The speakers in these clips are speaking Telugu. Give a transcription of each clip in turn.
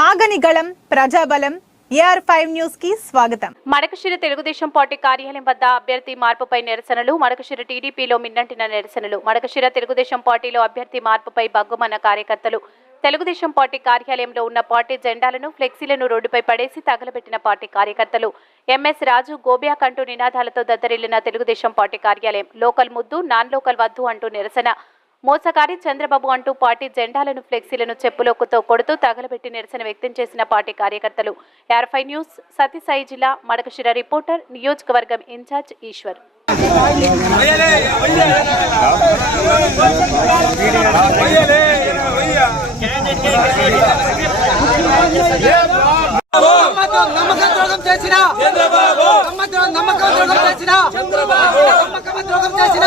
ఆగని గళం ప్రజాబలం ఏఆర్ ఫైవ్ న్యూస్కి స్వాగతం. మడకశిర తెలుగుదేశం పార్టీ కార్యాలయం వద్ద అభ్యర్థి మార్పుపై నిరసనలు మడకశిర టీడీపీలో మిన్నంటిన నిరసనలు. మడకశిర తెలుగుదేశం పార్టీలో అభ్యర్థి మార్పుపై బగ్గుమన్న కార్యకర్తలు. తెలుగుదేశం పార్టీ కార్యాలయంలో ఉన్న పార్టీ జెండాలను ఫ్లెక్సీలను రోడ్డుపై పడేసి తగలబెట్టిన పార్టీ కార్యకర్తలు. ఎంఎస్ రాజు గోబ్యా కంటూ నినాదాలతో దద్దరిల్లిన తెలుగుదేశం పార్టీ కార్యాలయం. లోకల్ ముద్దు నాన్ లోకల్ వద్దు అంటూ నిరసన. మోసకారి చంద్రబాబు అంటూ పార్టీ జెండాలను ఫ్లెక్సీలను చెప్పులోకుతో కొడుతూ తగలబెట్టి నిరసన వ్యక్తం చేసిన పార్టీ కార్యకర్తలు. యార్ఫై న్యూస్ సత్యసాయి జిల్లా మడకశిర రిపోర్టర్ నియోజకవర్గం ఇన్ఛార్జ్ ఈశ్వర్. నమ్మకం నమ్మకం చేసిన నమ్మకం నమ్మకం చేసిన నమ్మకం చేసిన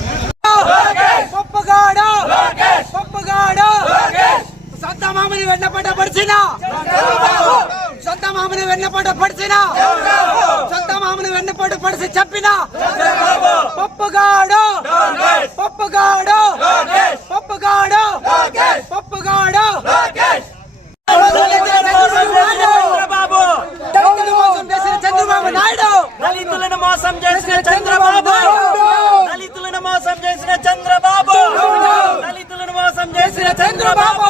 మామని వెన్నపడ్డ పడిచిన. సొంత మామని వెన్నపడ్డ పడిచిన. సొంత మామని వెన్నపడ్డ పడిసి చెప్పిన. పప్పుగాడు పప్పుగాడు పప్పుగాడు పప్పుగాడు చంద్రబాబు. దళితులు మోసం చేసిన చంద్రబాబు నాయుడు. దళితులను మోసం చేసిన చంద్రబాబు. దళితులను మోసం చేసిన చంద్రబాబు. దళితులను మోసం చేసిన చంద్రబాబు.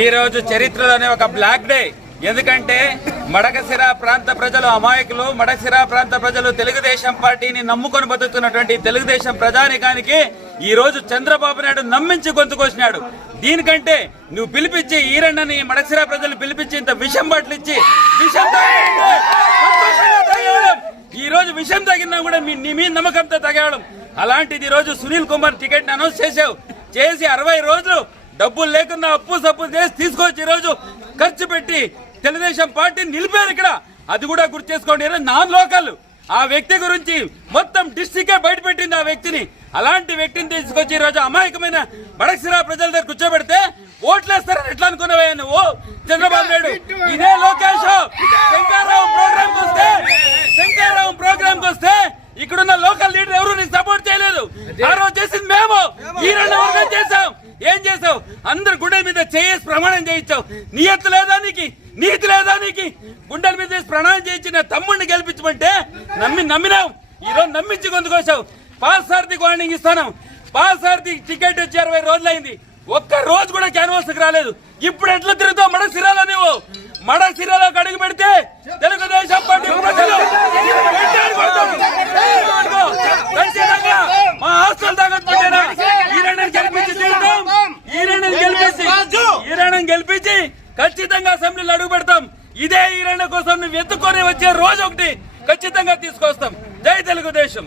ఈ రోజు చరిత్రలోనే ఒక బ్లాక్ డే. ఎందుకంటే మడకసిర ప్రాంత ప్రజలు అమాయకులు మడకసిర ప్రాంత ప్రజలు తెలుగుదేశం పార్టీని నమ్ముకొని బతుకుతున్నటువంటి తెలుగుదేశం ప్రజానికానికి ఈ రోజు చంద్రబాబు నాయుడు నమ్మించి గొంతుకొచ్చినాడు దీనికంటే నువ్వు పిలిపించి ఈరన్నని మడసిరా ప్రజలు పిలిపించి ఇంత విషం బట్టలు ఇచ్చి విషం ఈ రోజు విషయం తగినా కూడా మీ నీ మీద నమ్మకంతో తగేయడం అలాంటిది ఈ రోజు సునీల్ కుమార్ టికెట్ అనౌన్స్ చేసావు చేసి అరవై రోజులు డబ్బులు లేకుండా అప్పు సప్పు చేసి తీసుకొచ్చి ఈ రోజు ఖర్చు పెట్టి తెలుగుదేశం పార్టీ నిలిపారు ఇక్కడ. అది కూడా గుర్తు చేసుకోండి నాన్ లోకల్. ఆ వ్యక్తి గురించి మొత్తం డిస్టికే బయటపెట్టింది ఆ వ్యక్తిని. అలాంటి వ్యక్తిని తీసుకొచ్చి ఈ రోజు అమాయకమైన బడక్సిరా ప్రజల దగ్గర కూర్చోబెడితే చేసావు? అందరు గుండెల మీద చేసి ప్రమాణం చేయించావు. నీయత్తు లేదా నీకు? నీతి లేదా నీకు? గుండెల మీద చేసి ప్రమాణం చేయించిన తమ్ముడిని గెలిపించమంటే నమ్మి నమ్మినావు. ఈరోజు నమ్మించి కొందుకోసావు పాల్సార్థి వార్నింగ్ ఇస్తాను. పాస్ టికెట్ వచ్చి అరవై రోజులైంది. ఒక్క రోజు కూడా క్యాన్వాస్ రాలేదు. ఇప్పుడు ఎట్లా తిరుగుతావు? మడక సిరాలో నువ్వు మడ సిరాలో అడుగు పెడితే తెలుగుదేశం పార్టీ ప్రజలు మా ఇదే ఎత్తుకొని వచ్చే రోజు ఒకటి ఖచ్చితంగా తీసుకొస్తాం. జై తెలుగుదేశం.